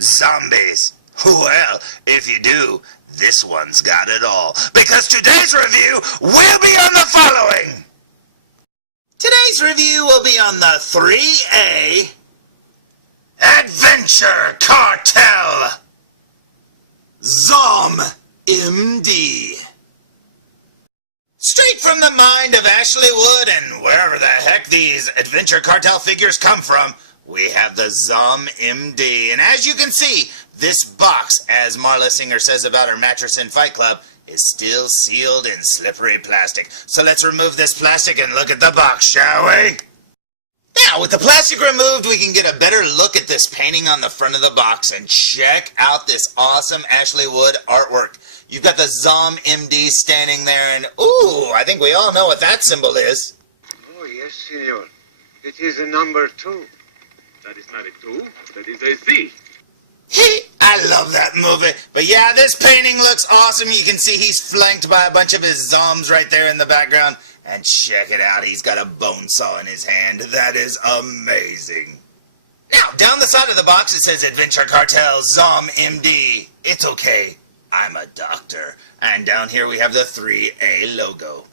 Zombies. Well, if you do, this one's got it all. Because today's review will be on the following. Today's review will be on the ThreeA Adventure Kartel ZOMB. Straight from the mind of Ashley Wood and wherever the heck these Adventure Kartel figures come from, we have the ZOMB. And as you can see, this box, as Marla Singer says about her mattress in Fight Club, is still sealed in slippery plastic. So let's remove this plastic and look at the box, shall we? Now, with the plastic removed, we can get a better look at this painting on the front of the box and check out this awesome Ashley Wood artwork. You've got the ZOMB standing there, and ooh, I think we all know what that symbol is. Oh, yes, senor. It is a number 2. That is not a 2, that is a Z. I love that movie. But yeah, this painting looks awesome. You can see he's flanked by a bunch of his zombs right there in the background. And check it out, he's got a bone saw in his hand. That is amazing. Now, down the side of the box it says Adventure Kartel ZOMB. It's okay, I'm a doctor. And down here we have the ThreeA logo.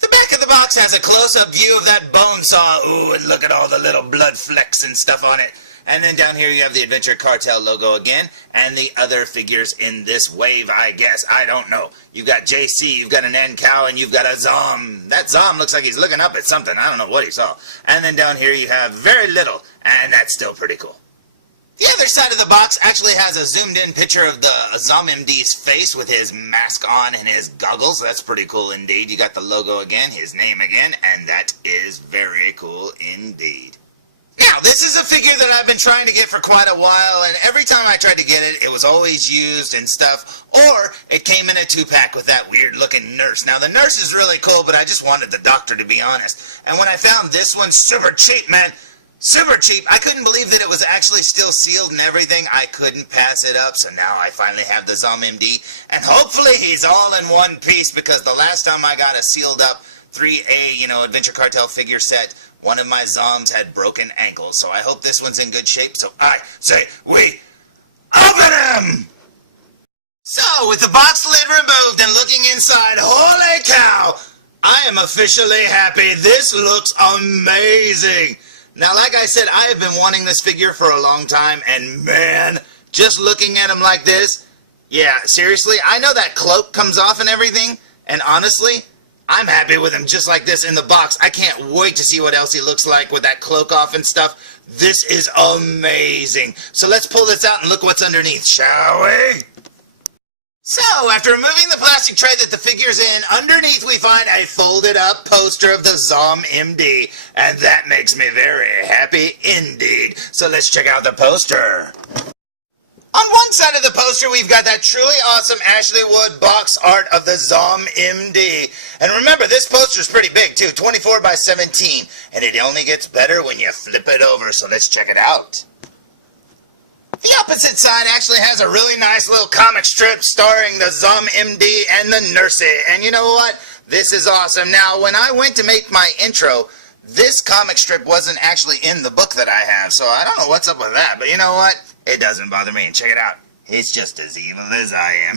The back of the box has a close-up view of that bone saw. Ooh, and look at all the little blood flecks and stuff on it. And then down here you have the Adventure Kartel logo again, and the other figures in this wave, I guess. I don't know. You've got JC, you've got an N cow, and you've got a Zom. That Zom looks like he's looking up at something. I don't know what he saw. And then down here you have very little, and that's still pretty cool. The other side of the box actually has a zoomed-in picture of the ZOMB's face with his mask on and his goggles. That's pretty cool indeed. You got the logo again, his name again, and that is very cool indeed. Now, this is a figure that I've been trying to get for quite a while, and every time I tried to get it, it was always used and stuff, or it came in a 2-pack with that weird-looking nurse. Now, the nurse is really cool, but I just wanted the doctor, to be honest. And when I found this one, super cheap, man, super cheap, I couldn't believe that it was actually still sealed and everything. I couldn't pass it up, so now I finally have the ZOMB, and hopefully he's all in one piece, because the last time I got a sealed-up ThreeA, Adventure Kartel figure set, one of my Zoms had broken ankles, so I hope this one's in good shape, so I say we open him! So, with the box lid removed and looking inside, holy cow! I am officially happy. This looks amazing! Now, like I said, I have been wanting this figure for a long time, and man, just looking at him like this, yeah, seriously, I know that cloak comes off and everything, and honestly, I'm happy with him just like this in the box. I can't wait to see what else he looks like with that cloak off and stuff. This is amazing. So let's pull this out and look what's underneath, shall we? So, after removing the plastic tray that the figure's in, underneath we find a folded up poster of the ZOMB, and that makes me very happy indeed. So let's check out the poster. On one side of the poster, we've got that truly awesome Ashley Wood box art of the ZOMB. And remember, this poster's pretty big, too, 24 by 17. And it only gets better when you flip it over, so let's check it out. The opposite side actually has a really nice little comic strip starring the ZOMB and the Nursey. And you know what? This is awesome. Now, when I went to make my intro, this comic strip wasn't actually in the book that I have, so I don't know what's up with that. But you know what? It doesn't bother me. And check it out. He's just as evil as I am.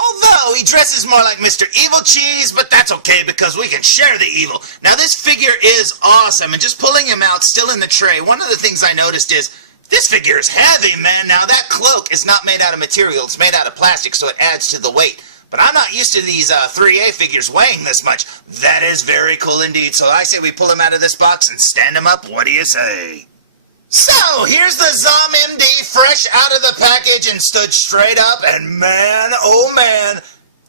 Although he dresses more like Mr. Evilcheese, but that's okay because we can share the evil. Now this figure is awesome, and just pulling him out still in the tray, one of the things I noticed is this figure is heavy, man. Now that cloak is not made out of material. It's made out of plastic, so it adds to the weight. But I'm not used to these ThreeA figures weighing this much. That is very cool indeed. So I say we pull him out of this box and stand him up. What do you say? So, here's the ZOMB fresh out of the package and stood straight up. And man, oh man,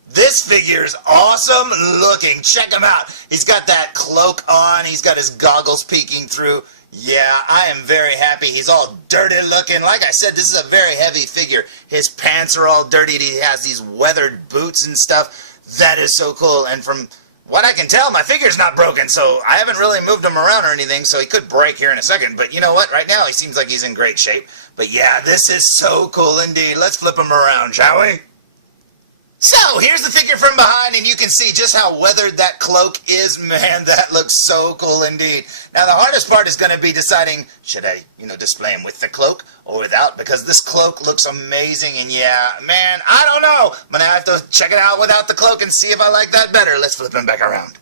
this figure's awesome looking. Check him out. He's got that cloak on. He's got his goggles peeking through. Yeah, I am very happy. He's all dirty looking. Like I said, this is a very heavy figure. His pants are all dirty. He has these weathered boots and stuff. That is so cool. And from what I can tell, my figure's not broken, so I haven't really moved him around or anything, so he could break here in a second. But you know what? Right now, he seems like he's in great shape. But yeah, this is so cool indeed. Let's flip him around, shall we? So, here's the figure from behind, and you can see just how weathered that cloak is. Man, that looks so cool indeed. Now, the hardest part is going to be deciding, should I, display him with the cloak or without? Because this cloak looks amazing, and yeah, man, I don't know. I'm going to have to check it out without the cloak and see if I like that better. Let's flip him back around.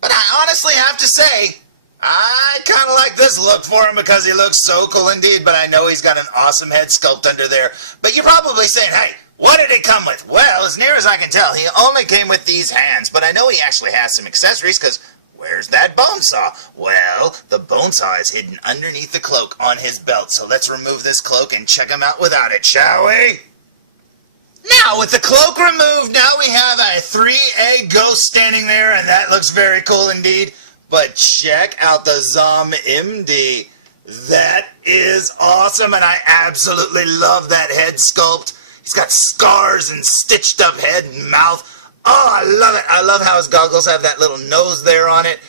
But I honestly have to say, I kind of like this look for him because he looks so cool indeed, but I know he's got an awesome head sculpt under there. But you're probably saying, hey, what did it come with? Well, as near as I can tell, he only came with these hands, but I know he actually has some accessories because where's that bone saw? Well, the bone saw is hidden underneath the cloak on his belt, so let's remove this cloak and check him out without it, shall we? Now, with the cloak removed, now we have a 3A ghost standing there, and that looks very cool indeed. But check out the ZOMB MD. That is awesome, and I absolutely love that head sculpt. He's got scars and stitched up head and mouth. Oh, I love it. I love how his goggles have that little nose there on it.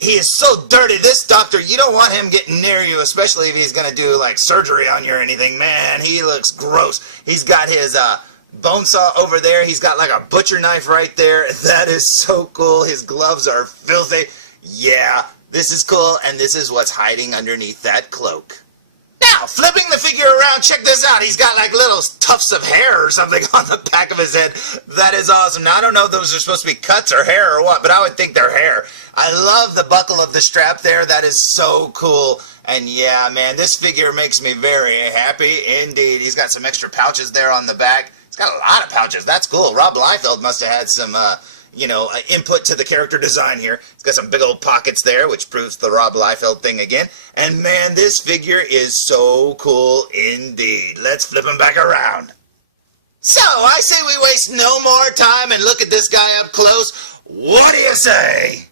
He is so dirty. This doctor, you don't want him getting near you, especially if he's going to do like surgery on you or anything. Man, he looks gross. He's got his bone saw over there. He's got like a butcher knife right there. That is so cool. His gloves are filthy. Yeah, this is cool, and this is what's hiding underneath that cloak. Now, flipping the figure around, check this out. He's got like little tufts of hair or something on the back of his head. That is awesome. Now, I don't know if those are supposed to be cuts or hair or what, but I would think they're hair. I love the buckle of the strap there. That is so cool. And yeah, man, this figure makes me very happy indeed. He's got some extra pouches there on the back. He's got a lot of pouches. That's cool. Rob Liefeld must have had some input to the character design here. It's got some big old pockets there, which proves the Rob Liefeld thing again. And man, this figure is so cool indeed. Let's flip him back around. So, I say we waste no more time and look at this guy up close. What do you say?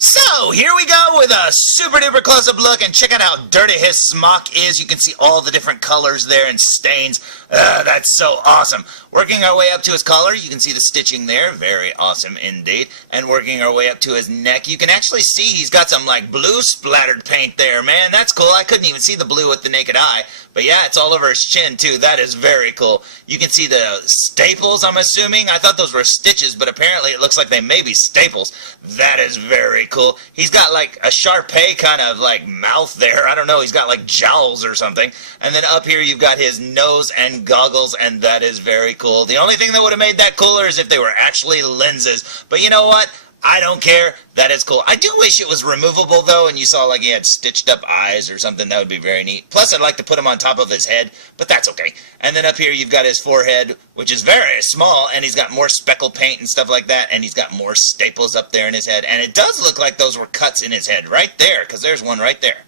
So, here we go with a super duper close-up look, and check out how dirty his smock is. You can see all the different colors there and stains. That's so awesome. Working our way up to his collar, you can see the stitching there. Very awesome indeed. And working our way up to his neck, you can actually see he's got some like blue splattered paint there. Man, that's cool. I couldn't even see the blue with the naked eye. But yeah, it's all over his chin too. That is very cool. You can see the staples, I'm assuming. I thought those were stitches, but apparently it looks like they may be staples. That is very cool. He's got like a Sharpay kind of like mouth there. I don't know. He's got like jowls or something. And then up here you've got his nose and goggles, and that is very cool. The only thing that would have made that cooler is if they were actually lenses. But you know what? I don't care. That is cool. I do wish it was removable, though, and you saw like he had stitched up eyes or something. That would be very neat. Plus, I'd like to put him on top of his head, but that's okay. And then up here, you've got his forehead, which is very small, and he's got more speckle paint and stuff like that, and he's got more staples up there in his head. And it does look like those were cuts in his head right there, because there's one right there.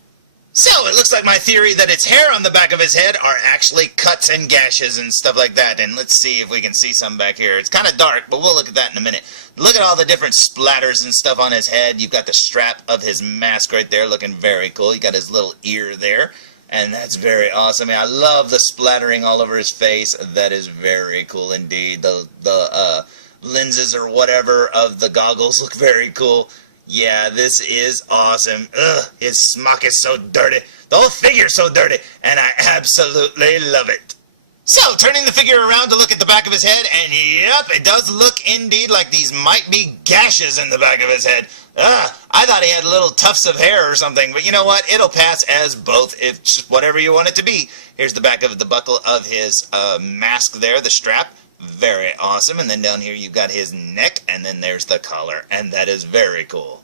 So, it looks like my theory that its hair on the back of his head are actually cuts and gashes and stuff like that. And let's see if we can see some back here. It's kind of dark, but we'll look at that in a minute. Look at all the different splatters and stuff on his head. You've got the strap of his mask right there looking very cool. You got his little ear there, and that's very awesome. I love the splattering all over his face. That is very cool indeed. The lenses or whatever of the goggles look very cool. Yeah, this is awesome. Ugh, his smock is so dirty. The whole figure's so dirty, and I absolutely love it. So, turning the figure around to look at the back of his head, and yep, it does look indeed like these might be gashes in the back of his head. Ugh, I thought he had little tufts of hair or something, but you know what? It'll pass as both, if just whatever you want it to be. Here's the back of the buckle of his mask there, the strap. Very awesome. And then down here you've got his neck, and then there's the collar, and that is very cool.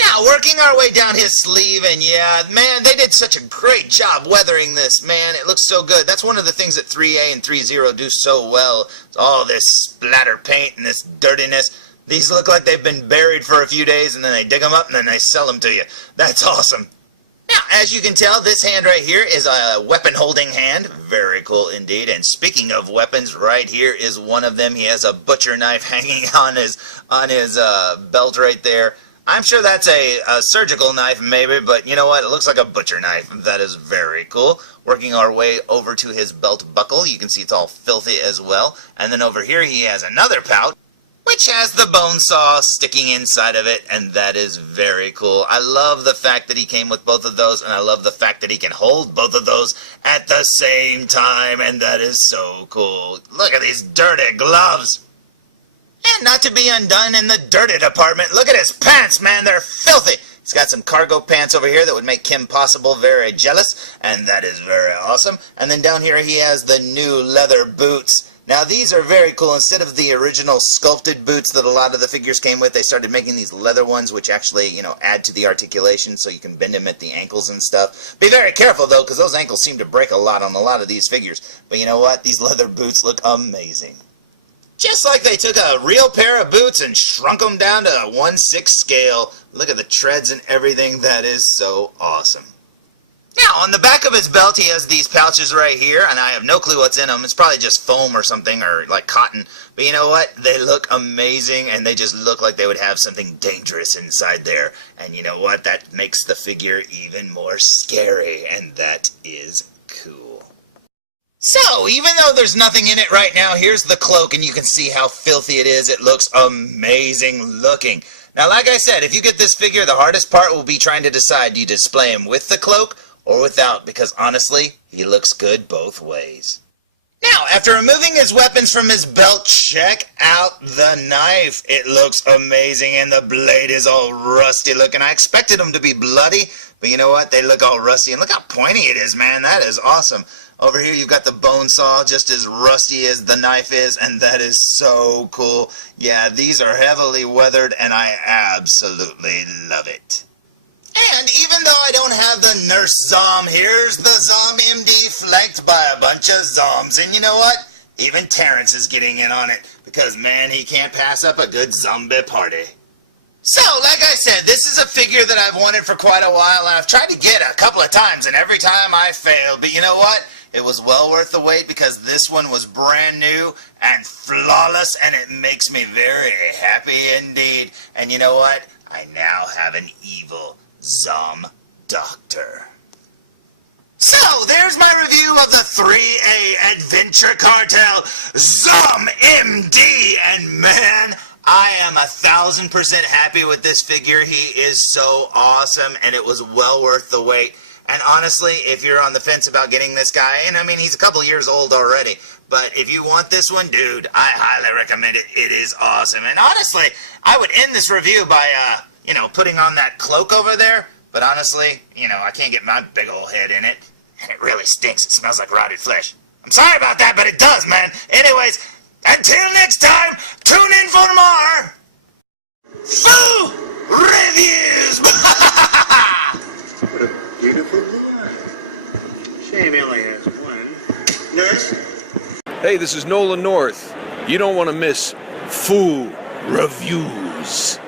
Now, working our way down his sleeve, and yeah, man, they did such a great job weathering this, man. It looks so good. That's one of the things that 3A and 3.0 do so well. It's all this splatter paint and this dirtiness. These look like they've been buried for a few days, and then they dig them up, and then they sell them to you. That's awesome. Now, as you can tell, this hand right here is a weapon-holding hand. Very cool indeed. And speaking of weapons, right here is one of them. He has a butcher knife hanging on his belt right there. I'm sure that's a surgical knife maybe, but you know what? It looks like a butcher knife. That is very cool. Working our way over to his belt buckle, you can see it's all filthy as well. And then over here he has another pouch. which has the bone saw sticking inside of it, and that is very cool. I love the fact that he came with both of those, and I love the fact that he can hold both of those at the same time, and that is so cool. Look at these dirty gloves. And not to be undone in the dirty department, look at his pants, man, they're filthy. He's got some cargo pants over here that would make Kim Possible very jealous, and that is very awesome. And then down here he has the new leather boots. Now these are very cool. Instead of the original sculpted boots that a lot of the figures came with, they started making these leather ones which actually, add to the articulation so you can bend them at the ankles and stuff. Be very careful though, because those ankles seem to break a lot on a lot of these figures. But you know what? These leather boots look amazing. Just like they took a real pair of boots and shrunk them down to a 1/6 scale. Look at the treads and everything. That is so awesome. Now, on the back of his belt, he has these pouches right here, and I have no clue what's in them. It's probably just foam or something, or like cotton. But you know what? They look amazing, and they just look like they would have something dangerous inside there. And you know what? That makes the figure even more scary, and that is cool. So, even though there's nothing in it right now, here's the cloak, and you can see how filthy it is. It looks amazing looking. Now, like I said, if you get this figure, the hardest part will be trying to decide, do you display him with the cloak or without? Because honestly, he looks good both ways. Now, after removing his weapons from his belt, check out the knife. It looks amazing, and the blade is all rusty looking. I expected them to be bloody, but you know what? They look all rusty, and look how pointy it is, man. That is awesome. Over here you've got the bone saw, just as rusty as the knife is, and that is so cool. Yeah, these are heavily weathered, and I absolutely love it. And even though I don't have the Nurse Zom, here's the Zom MD flanked by a bunch of Zoms. And you know what? Even Terrence is getting in on it, because man, he can't pass up a good zombie party. So, like I said, this is a figure that I've wanted for quite a while, and I've tried to get a couple of times, and every time I failed. But you know what? It was well worth the wait, because this one was brand new and flawless, and it makes me very happy indeed. And you know what? I now have an evil Zom Doctor. So, there's my review of the 3A Adventure Kartel Zom MD, and man, I am 1,000% happy with this figure. He is so awesome, and it was well worth the wait. And honestly, if you're on the fence about getting this guy, and I mean, he's a couple years old already, but if you want this one, dude, I highly recommend it. It is awesome. And honestly, I would end this review by, putting on that cloak over there, but honestly, I can't get my big old head in it, and it really stinks. It smells like rotted flesh. I'm sorry about that, but it does, man. Anyways, until next time, tune in for more Foo Reviews! What a beautiful boy. Shame he only has one. Nurse? Hey, this is Nolan North. You don't want to miss Foo Reviews.